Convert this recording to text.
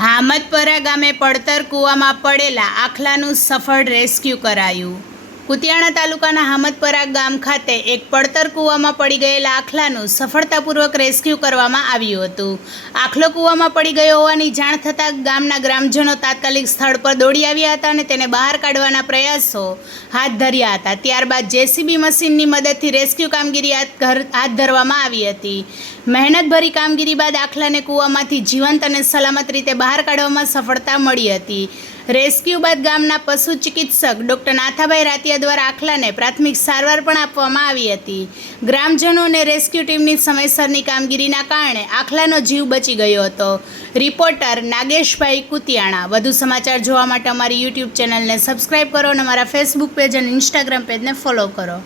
હામદપરા ગામે પડતર કૂવામાં પડેલા આખલાનું સફળ રેસ્ક્યુ કરાયું। કુતિયાણા તાલુકાના હામદપરા ગામ ખાતે એક પડતર કૂવામાં પડી ગયેલા આખલાનું સફળતાપૂર્વક રેસ્ક્યુ કરવામાં આવ્યું હતું। આખલો કૂવામાં પડી ગયો હોવાની જાણ થતાં ગામના ગ્રામજનો તાત્કાલિક સ્થળ પર દોડી આવ્યા હતા અને તેને બહાર કાઢવાના પ્રયાસો હાથ ધર્યા હતા। ત્યારબાદ જેસીબી મશીનની મદદથી રેસ્ક્યુ કામગીરી હાથ ધરવામાં આવી હતી। મહેનતભરી કામગીરી બાદ આખલાને કૂવામાંથી જીવંત અને સલામત રીતે બહાર કાઢવામાં સફળતા મળી હતી। રેસ્ક્યુ બાદ ગામના પશુ ચિકિત્સક ડૉક્ટર નાથાભાઈ રાતિયા દ્વારા આખલાને પ્રાથમિક સારવાર પણ આપવામાં આવી હતી। ગ્રામજનો અને રેસ્ક્યુ ટીમની સમયસરની કામગીરીના કારણે આખલાનો જીવ બચી ગયો હતો। રિપોર્ટર નાગેશભાઈ કુતિયાણા। વધુ સમાચાર જોવા માટે અમારી યુટ્યુબ ચેનલને સબસ્ક્રાઈબ કરો અને અમારા ફેસબુક પેજ અને ઇન્સ્ટાગ્રામ પેજને ફોલો કરો।